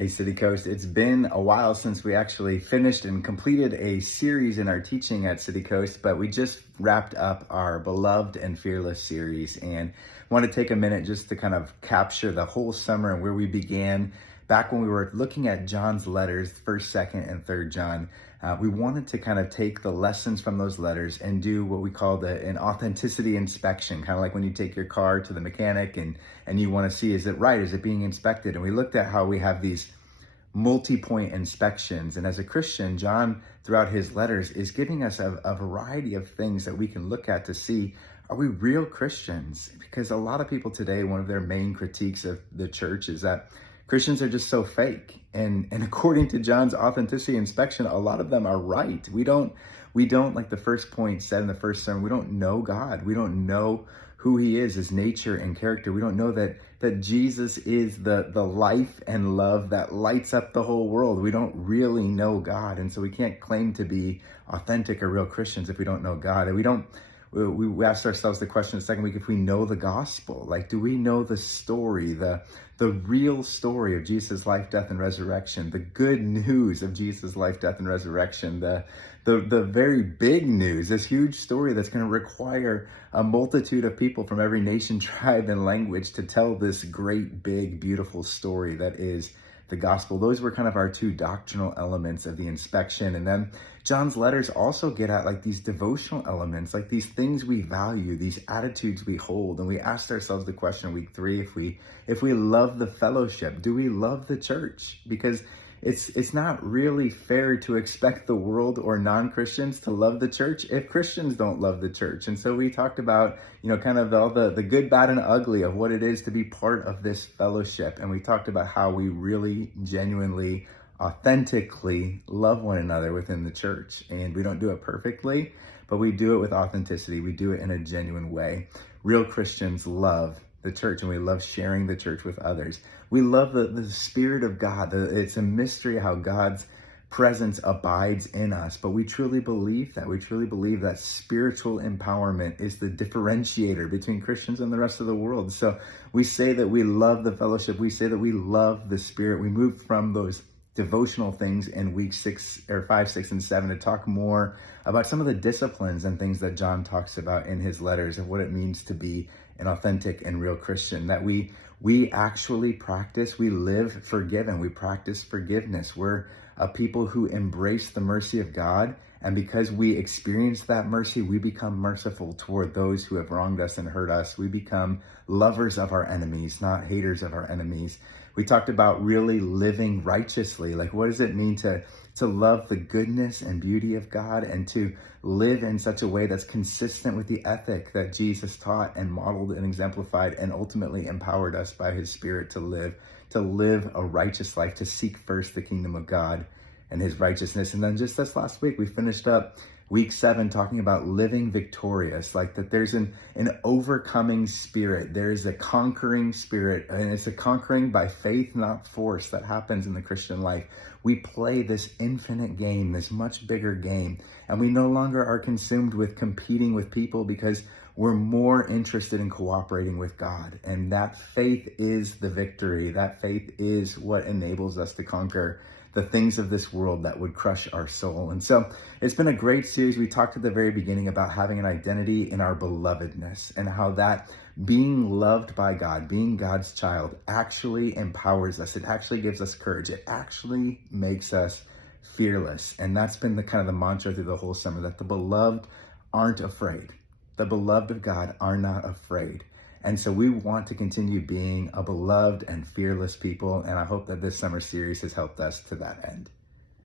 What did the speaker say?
Hey, City Coast. It's been a while since we actually finished and completed a series in our teaching at City Coast, but we just wrapped up our Beloved and Fearless series and want to take a minute just to kind of capture the whole summer and where we began back when we were looking at John's letters, 1st, 2nd, and 3rd John. We wanted to kind of take the lessons from those letters and do what we call an authenticity inspection, kind of like when you take your car to the mechanic and you want to see, is it right? Is it being inspected? And we looked at how we have these multi-point inspections. And as a Christian, John, throughout his letters, is giving us a variety of things that we can look at to see, are we real Christians? Because a lot of people today, one of their main critiques of the church is that Christians are just so fake. And according to John's authenticity inspection, a lot of them are right. We don't, like the first point said in the first sermon, we don't know God. We don't know who he is, his nature and character. We don't know that Jesus is the life and love that lights up the whole world. We don't really know God. And so we can't claim to be authentic or real Christians if we don't know God. And we asked ourselves the question the second week, if we know the gospel, like, do we know the story, the real story of Jesus' life, death, and resurrection, the good news of Jesus' life, death, and resurrection, the very big news, this huge story that's going to require a multitude of people from every nation, tribe, and language to tell this great, big, beautiful story that is the gospel. Those were kind of our two doctrinal elements of the inspection. And then John's letters also get at like these devotional elements, like these things we value, these attitudes we hold. And we asked ourselves the question in week 3, if we love the fellowship, do we love the church? Because it's not really fair to expect the world or non-Christians to love the church if Christians don't love the church. And so we talked about, kind of all the good, bad, and ugly of what it is to be part of this fellowship. And we talked about how we really, genuinely, authentically love one another within the church. And we don't do it perfectly, but we do it with authenticity. We do it in a genuine way. Real Christians love the church, and we love sharing the church with others. We love the Spirit of God. It's a mystery how God's presence abides in us, but we truly believe that. We truly believe that spiritual empowerment is the differentiator between Christians and the rest of the world. So we say that we love the fellowship. We say that we love the Spirit. We moved from those devotional things in week 5, 6, and 7 to talk more about some of the disciplines and things that John talks about in his letters of what it means to be an authentic and real Christian, that we actually practice, we live forgiven, we practice forgiveness. We're a people who embrace the mercy of God, and because we experience that mercy, we become merciful toward those who have wronged us and hurt us. We become lovers of our enemies, not haters of our enemies. We talked about really living righteously. Like, what does it mean to love the goodness and beauty of God and to live in such a way that's consistent with the ethic that Jesus taught and modeled and exemplified and ultimately empowered us by his Spirit to live a righteous life, to seek first the kingdom of God and his righteousness. And then just this last week, we finished up week 7 talking about living victorious, like that there's an overcoming spirit. There's a conquering spirit, and it's a conquering by faith, not force, that happens in the Christian life. We play this infinite game, this much bigger game, and we no longer are consumed with competing with people because we're more interested in cooperating with God. And that faith is the victory. That faith is what enables us to conquer the things of this world that would crush our soul. And so it's been a great series. We talked at the very beginning about having an identity in our belovedness and how that being loved by God, being God's child, actually empowers us. It actually gives us courage. It actually makes us fearless. And that's been the kind of the mantra through the whole summer, that the beloved aren't afraid. The beloved of God are not afraid. And so we want to continue being a beloved and fearless people. And I hope that this summer series has helped us to that end.